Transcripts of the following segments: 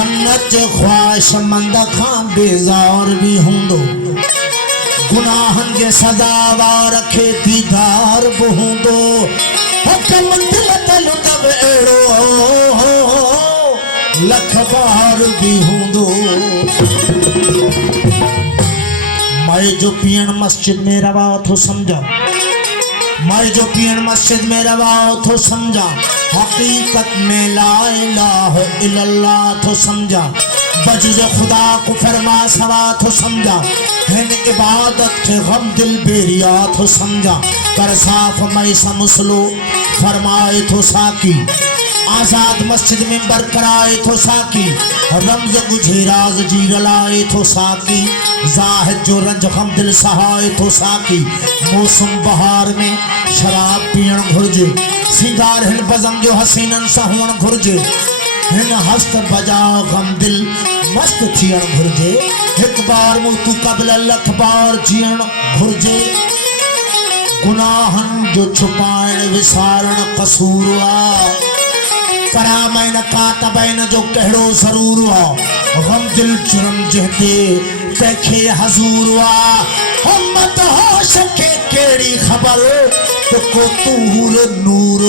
जन्नत ख्वाहिश मंद खां बेजार भी हूंदो गुनाहन के सजावा रखे दीदार भी हूंदो हुकम दिल तल तब एड़ो लख बार भी हूंदो मैं जो पीण मस्जिद में रवा थो समझा मैं जो पीण मस्जिद में रवा थो समझा हकीकत में ला इलाहा इल्लल्लाह थो समझा बजुज खुदा को फरमा सवा थो समझा हिन इबादत के गम दिल बेरिया थो समझा कर साफ मैं समसलो फरमाए थो साकी आजाद मस्जिद में बरकराए थो साकी रमज गुझे राज जी रलाए थो साकी जाहिद जो रंज गम दिल सहाए थो साकी मौसम बहार में शराब पीण घुर्जे सिंगार हिन बज़म जो हसीनन सहुण घुर्जे हिन हस्त बजा गम दिल मस्त थियण घुर्जे एक बार मुतु कबल लख बार जियण घुर्जे गुनाहन जो छुपाइण विसारण कसूर करा मैन कातबैन जो कहिड़ो ज़रूर गम दिल जुर्म जहते तंहिंखे हज़ूर हिम्मत होश खे कहिड़ी ख़बर तो को तूर नूर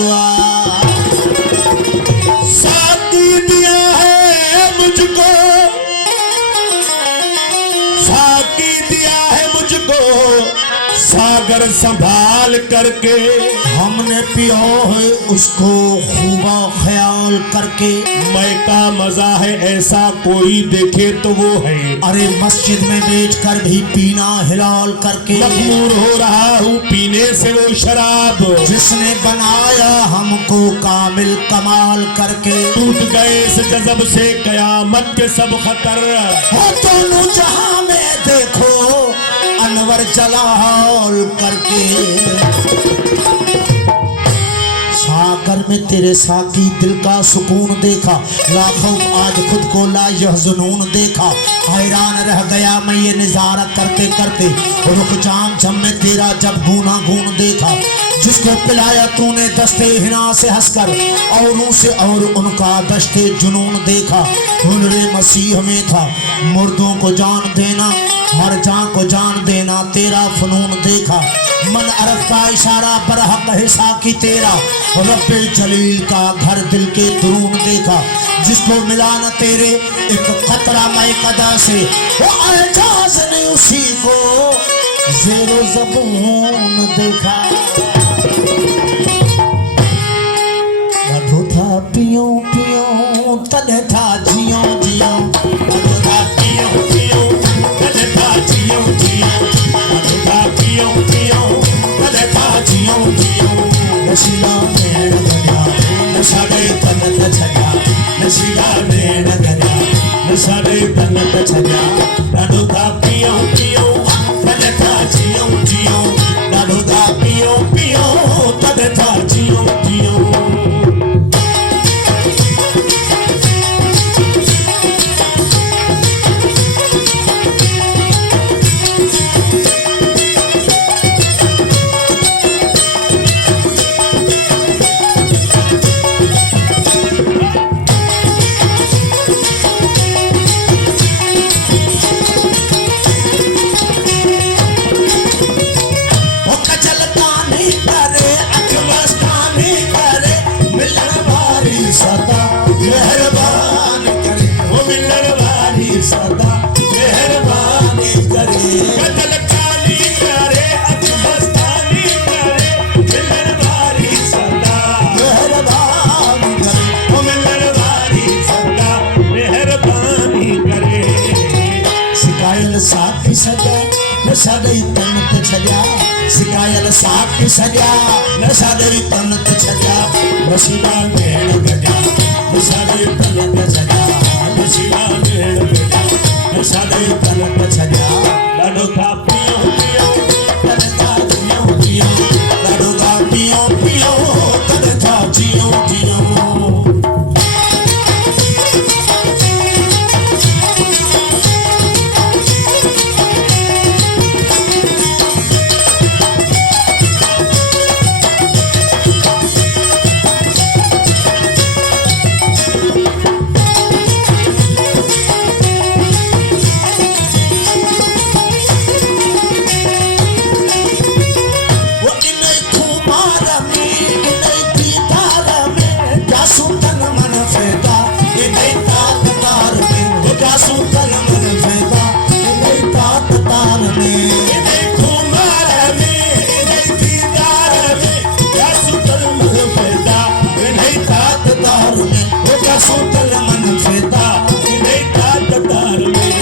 साथी दिया है मुझको साथी दिया है मुझको सागर संभाल करके हमने पियो है उसको खूबा ख्याल करके मैं का मजा है ऐसा कोई देखे तो वो है अरे मस्जिद में बैठकर भी पीना हिलाल करके मखमूर हो रहा हूँ पीने से वो शराब जिसने बनाया हमको कामिल कमाल करके टूट गए इस जज़ब से कयामत के सब खतर हो दोनों जहां में देखो अनवर जलाल करके सागर में तेरे साकी दिल का सुकून देखा लाखों आज खुद को ला यह जुनून देखा हैरान रह गया मैं ये नजारा करते करते रुख जाम जब में तेरा जब गूना गून देखा जिसको पिलाया तूने दस्ते हिना से हंसकर औरों से और उनका दस्ते जुनून देखा हुनरे मसीह में था मुर्दों को जान देना हर जान को जान देना तेरा फनून देखा मन अरफ का इशारा बरहक हिस्सा की तेरा रब्बे जलील का घर दिल के दुरून देखा जिसको मिला न तेरे एक खतरा मैं कदा से वो एजाज ने उसी को ज़ेरो ज़बून देखा मधु था पियो पियो तने था जियो जियो मधु था पियो पियो तने था जियो जियो मधु था पियो पियो तने था जियो जियो नशीला नैण दरिया नशाड़े तनत छया नशीला नैण दरिया नशाड़े तनत छया ॾाढो था पियो पियो तने था जियो जियो ॾाढो था पियो पियो तने था जियो जियो साथी सजा नशा दई तनत छजा सिकायल साथी सजा नशा दई तनत छजा नशीला नैण गजा नशा दई तनत छजा नशीला नैण गजा नशा दई तनत छजा ॾाढो था पियो पियो तने था जियो जियो ॾाढो था पियो पियो तने था जियो जियो क्या सूतल मन फैदा नहीं तात तार में देखो मारा में नहीं दीदार में क्या सुतल मन पैदा नहीं तात तार में वो क्या सूतल मन फैदा नहीं तात तार में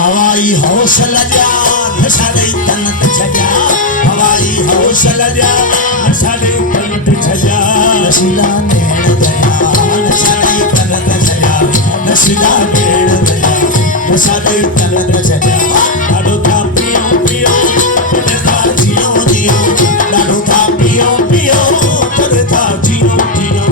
हवाई हौसला जा नशा नहीं तनत छजा हवाई हौसला जा नशा नहीं तनत छजा नशीला नैण दया नशा नहीं तनत छजा नशीला नैण दया नशा नहीं तनत छजा लाडो था पियो पियो तने था जियो जियो लाडो था पियो पियो तने था जियो जियो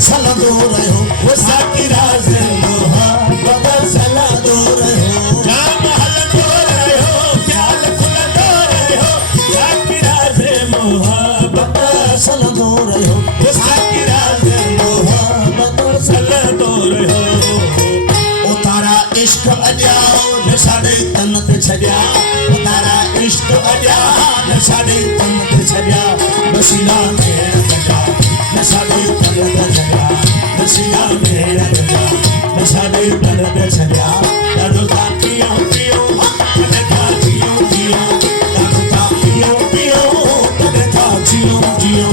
सला दो रहे हो वो साकी राज मोहब्बत सला दो रहे हो जाम हल दो रहे हो ख्याल खुल दो रहे हो साकी राज मोहब्बत सला दो रहे हो वो साकी राज मोहब्बत सला दो रहे हो ओ तारा इश्क अजा नशा दे तन ते छड़िया ओ तारा इश्क अजा नशा दे तन ते छड़िया बसीला में गजा नशा दे तन ते छड़िया बसीला में गजा नशा दे तन ते छड़िया लाडो था पियो पियो तने था जियो जियो लाडो था पियो पियो तने था जियो जियो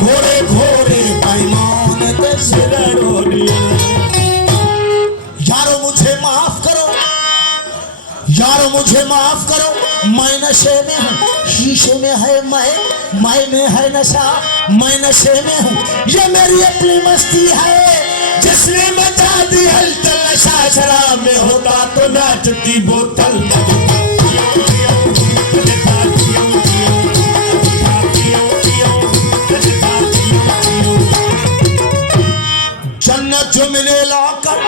घोरे घोरे पैमान पे यारो मुझे माफ करो यारो मुझे माफ करो मैं नशे में हूँ शीशे में है मैं में है नशा मैं नशे में हूँ ये मेरी अपनी मस्ती है जिसने मचा दी हलचल नशा शराब में होता तो नाचती बोतल जन्नत जो मिले लाकर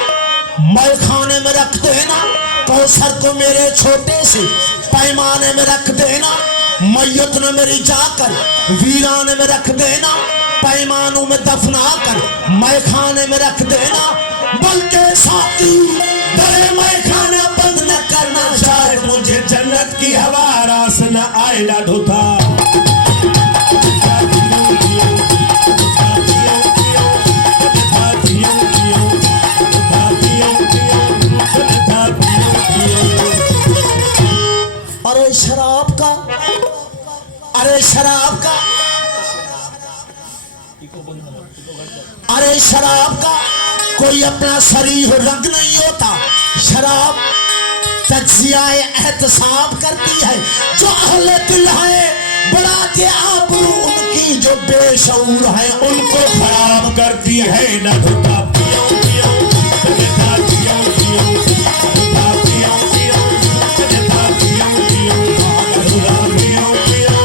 मैं खाने में रख देना कौसर को मेरे छोटे से पैमाने में रख देना मैयत ने मेरी जाकर वीराने में रख देना पैमानों में दफना कर मैं खाने में रख देना बल्कि साथी दरे मैं खाना बंद न करना शायद मुझे जन्नत की हवा रास न आए लाडो था अरे शराब का अरे शराब का कोई अपना शरीर रंग नहीं होता शराब तज्जियाए एहतसाब करती है जो अहले दिल है बड़ा के आबरू उनकी जो बेशऊर है उनको खराब करती है न धोखा पियो पियो धोखा पियो पियो धोखा पियो पियो धोखा पियो पियो धोखा पियो पियो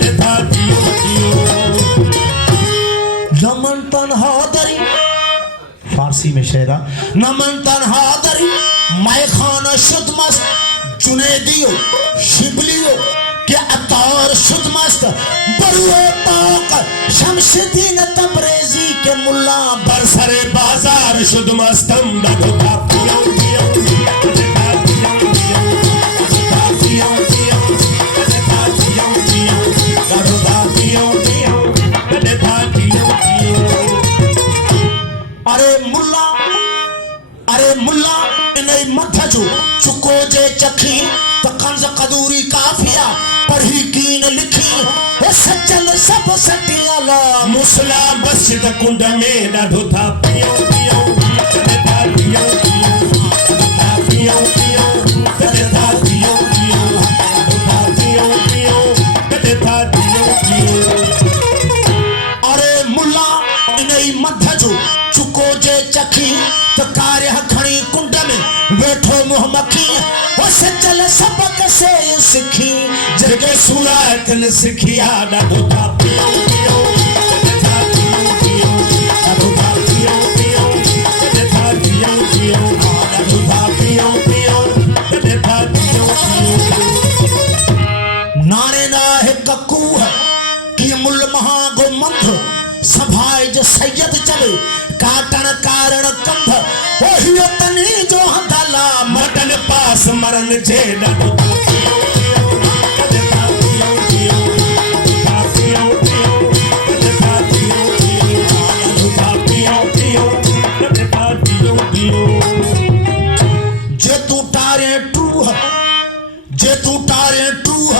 धोखा पियो पियो नमन तन्हादरी फारसी में शेरा नमन तन्हादरी मैं खाना शुद्ध मस्त जुनेदियो शिबलियो के अतार शुद्ध मस्त बरुए पाक शमशुद्दीन तबरेजी के मुल्ला बरसरे बाजार शुद्ध मस्तम न धोखा पियो पियो धोखा पियो पियो धोखा पियो पियो धोखा पियो पियो धोखा पियो पियो धोखा पियो पियो अरे मुल्ला जो चुको जे चखी तो कंज कदूरी काफिया पढ़ी कीन लिखी वो सचल सब सटियाला मुसला मस्जिद कुंड में ॾाढो था पियो पियो कॾहिं था पियो पियो कॾहिं था पियो पियो कॾहिं था पियो पियो। अरे मुल्ला इनई मध्य जो चुको जे चखी तो कार्य खणी कुंड में बैठो मुंह मखी वो सचल सबक से सिखी जेके सूरत न सिखिया ॾाढो था पियो पियो कॾहिं था पियो पियो ॾाढो था पियो पियो कॾहिं था पियो पियो ॾाढो था पियो पियो कॾहिं था पियो पियो। नारे ना हिक कूह की मुल महागो मंथ सभाए जो सैयद चले काटन कारण कंध ओ हियो तनी जो हंधला मटन पास मरन जे ॾाढो था पियो पियो कॾहिं था पियो पियो था पियो पियो कॾहिं था पियो पियो ॾाढो था पियो पियो कॾहिं था पियो पियो। जे तू टारे टूह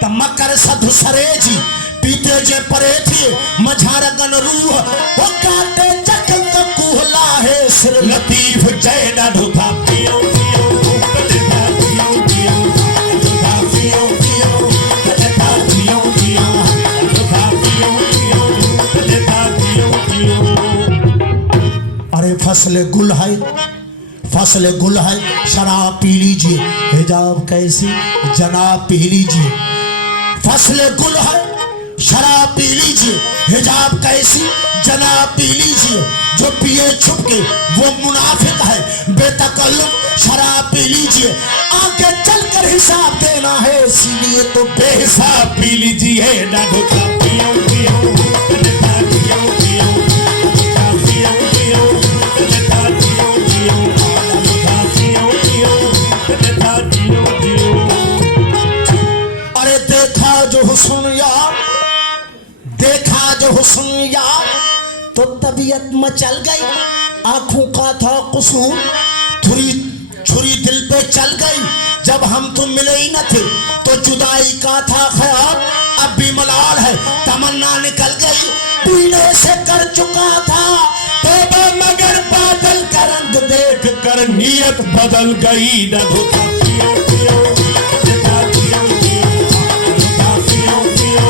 त मकर सधु सरेजी पीते जे परे थी मझारगन रूह ओ काटे चकल का कुहला है सिर लतीफ जय ॾाढो था पियो पियो कॾहिं था पियो पियो ॾाढो था पियो पियो कॾहिं था पियो पियो ॾाढो था पियो पियो कॾहिं था पियो पियो। अरे फसल गुल है शराब पी लीजिए हिजाब कैसी जनाब पी लीजिए फसल गुल है शराब पी लीजिए हिजाब कैसी जनाब पी लीजिए जो पिए छुप के वो मुनाफिक है बेतकल्लुफ शराब पी लीजिए आगे चलकर हिसाब देना है इसीलिए तो बेहिसाब पी लीजिए ॾाढो था पियो पियो कॾहिं था पियो पियो ॾाढो था पियो पियो कॾहिं था पियो पियो ॾाढो था पियो पियो कॾहिं था पियो पियो। अरे देखा जो हुस्न यार तो तबीयत मचल गई आंखों का था कसूर छुरी दिल पे चल गई जब हम तुम मिले ही न थे तो जुदाई का था ख्याल अब भी मलाल है तमन्ना निकल गई पीने से कर चुका था तोबा मगर बादल का रंग देख कर नीयत बदल गई ॾाढो था पियो पियो कॾहिं था पियो पियो ॾाढो था पियो पियो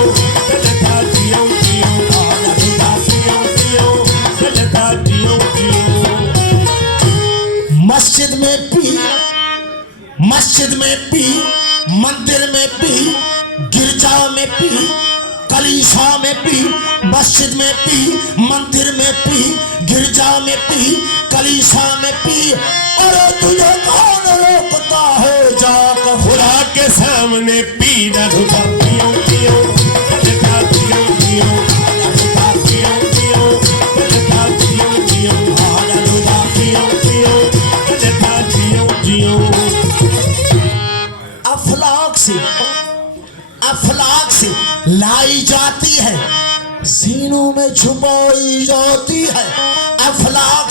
कॾहिं था पियो पियो ॾाढो था पियो पियो कॾहिं था पियो पियो। मस्जिद में पी मंदिर में पी गिरजा में पी कलीसा में पी मस्जिद में पी मंदिर में पी गिरजा में पी कलीसा में पी और तुझे कौन रोकता है जाकर खुदा के सामने पी ॾाढो था पियो पियो कॾहिं था पियो पियो ॾाढो था पियो पियो कॾहिं था पियो पियो ॾाढो था पियो पियो कॾहिं था पियो पियो। अफलाक से लाई जाती है सीनों में छुपाई जाती है अफलाक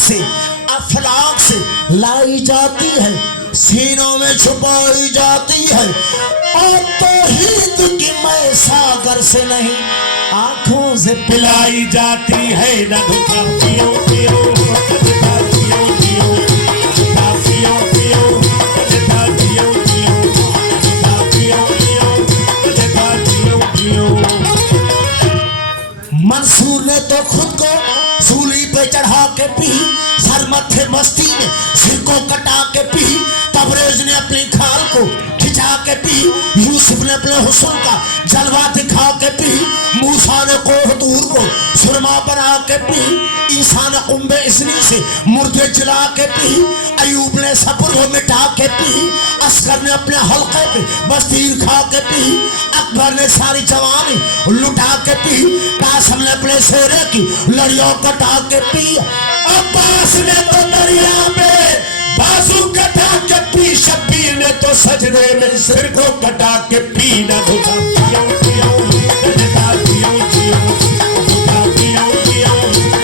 से लाई जाती है सीनों में छुपाई जाती है और तौहीद की मैं सागर से नहीं आंखों से पिलाई जाती है ॾाढो था पियो पियो कॾहिं था पियो पियो ॾाढो था पियो पियो कॾहिं था पियो पियो ॾाढो था पियो पियो कॾहिं था पियो पियो। मंसूर ने तो खुद को सूली पे चढ़ा के पी सर मत्थे मस्ती में सिर को कटा के पी तबरेज ने अपनी खाल को खिंचा के पी यूसुफ ने अपने हुस्न का जलवा दिखा के पी मूसा ने कोहतूर को सुरमा बना के पी ईसा ने कुंबे इसनी से मुर्दे जला के पी अयूब ने सब्र को मिटा के पी अस्कर ने अपने हल्के पे बस्तीर खा के पी अकबर ने सारी जवानी लुटा के पी कासम ने अपने शेरे की लड़ियों कटा के पी अब्बास ने तो दरिया में बाजू कटा के पी शब्बीर ने तो सजदे में सिर को कटा के पी ॾाढो था पियो पियो कॾहिं था पियो पियो ॾाढो था पियो पियो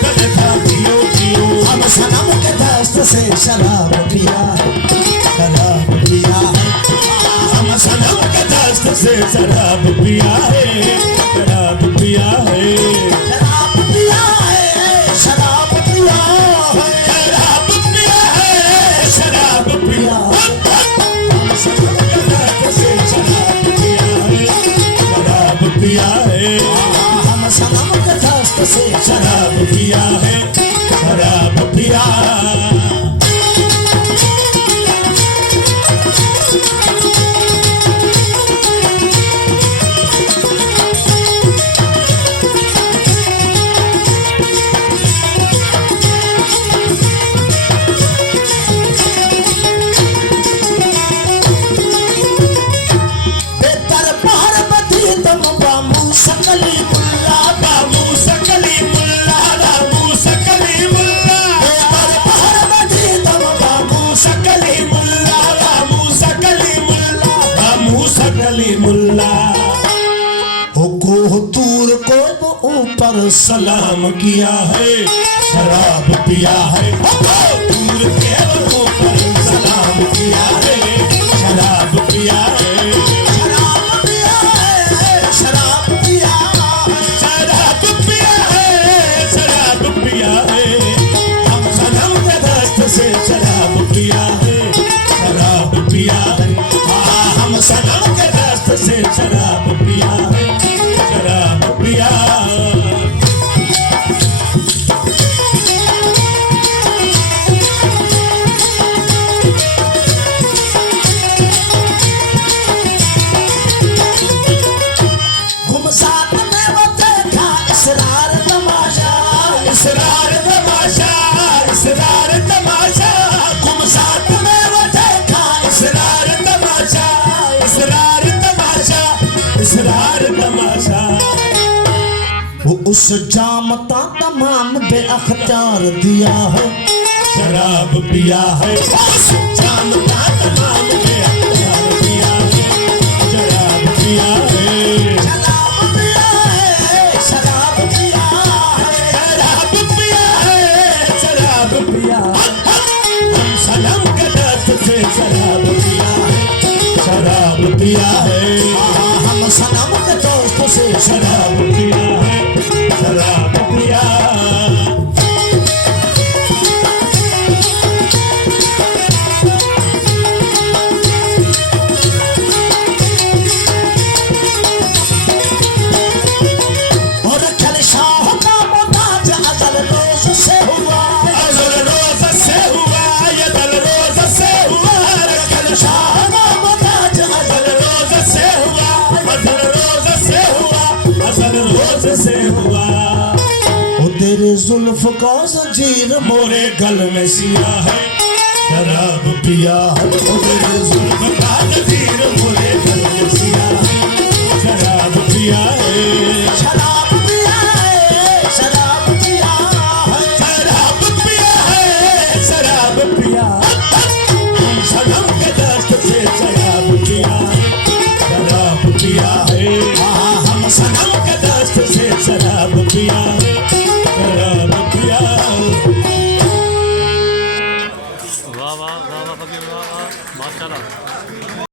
कॾहिं था पियो पियो। अब सनम के दस्त से शराब पिया शराब से शराब पिया है, शराब पिया है, शराब पिया है, शराब पिया है, शराब पिया है, शराब पिया हम सनम के दर्द से शराब पिया है, शराब पिया है, हम सनम के दस्त से शराब पिया है, शराब पिया। बेतर पहर बधी दम बामू सकली मुल्ला, बाबू सकली मुल्ला, बाबू सकली मुल्ला, बेतर पहर बधी दम बामू सकली मुल्ला, बाबू सकली मुल्ला, बाबू सकली मुल्ला। हुको तूर को ऊपर सलाम किया है, शराब पिया है, दूर के ऊपर सलाम किया है, शराब पिया है, शराब पिया है, शराब पिया है, शराब पिया है, शराब पिया है, हम सनम के दस्त से शराब पिया है, शराब पिया है, हम सनम के दस्त से शराब पिया है, शराब पिया। गुमसात में वो देखा इसरार तमाशा, इसरार तमाशा, इसरार तमाशा, गुमसात में वो देखा इसरार तमाशा, इसरार तमाशा, इसरार तमाशा। वो उस जामता तमाम बेअख्तियार दिया है, शराब पिया है, उस जानता तमाम के अख्तियार दिया है, शराब पिया है, शराब पिया है, शराब पिया है, शराब पिया है, शराब पिया। हम सनम के दस्त से शराब पिया है, शराब पिया है, हम सनम के दोस्त से शराब पिया है, शराब पिया। और खल शाह का मोहताज अजल रोज से हुआ, अजल रोज से हुआ, ये दल रोज से हुआ, रखल शाह का मोहताज अजल रोज से हुआ, अजल रोज से हुआ, अजल रोज से हुआ। वो तेरे जुल्फ का जंजीर मोरे गल में सिया है, शराब पिया है, ओ तेरे जुल्फ का जंजीर मोरे गल में सिया है, शराब पिया है, शराब पिया है, शराब पिया है, शराब पिया है, शराब पिया। हम सनम के दस्त से शराब पिया है, शराब पिया है, हम सनम के दस्त से शराब पिया है, शराब पिया। वाह वाह वाह वाह फकीर वाह वाह माशाल्लाह।